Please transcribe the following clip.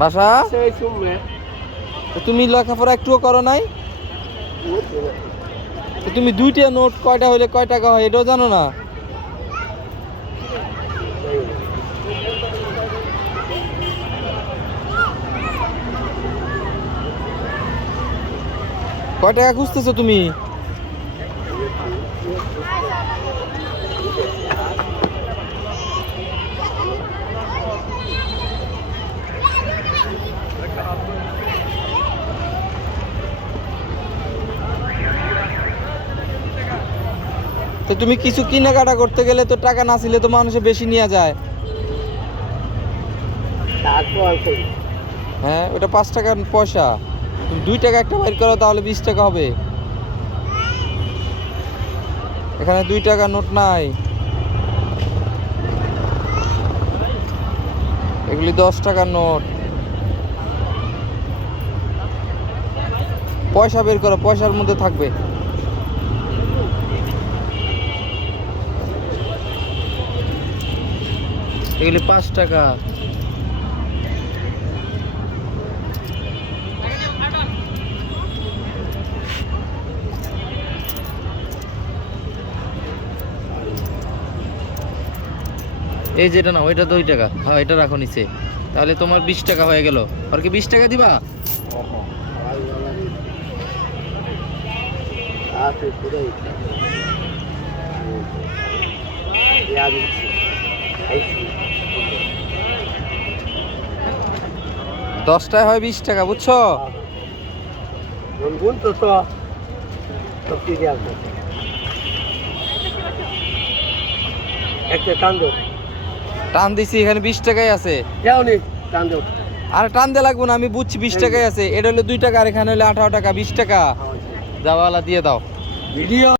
বাসা তুমি লেখাপড়া একটুও করো নাই? তুমি দুইটা নোট কয়টা হইলে কয় টাকা হয় এটাও জানো না? কয় টাকা খুঁজতেছো তুমি? তো তুমি কিছু কেনাকাটা করতে গেলে তো টাকা না ছিলে তো মানুষে বেশি নিয়ে যায়। হ্যাঁ, ওটা 5 টাকার পয়সা। তুমি 2 টাকা একটা বাইর করো তাহলে 20 টাকা হবে। এখানে 2 টাকা নোট নাই, এগুলি 10 টাকার নোট। পয়সা বের করো, পয়সার মধ্যে থাকবে। এগুলি 5 টাকা। এই যেটা না ওইটা 2 টাকা। হ্যাঁ, এটা রাখো নিচে। তাহলে তোমার 20 টাকা হয়ে গেল। আর কি 20 টাকা দিবা? দশটায় হয় 20 টাকা, বুঝছো? টান দিছি, এখানে 20 টাকাই আছে। আর টান দিয়ে লাগবো না, আমি বুঝছি 20 টাকাই আছে। এটা হলো 2 টাকা, আর এখানে হলো 18 টাকা। 20 টাকা যাওয়ালা দিয়ে দাও।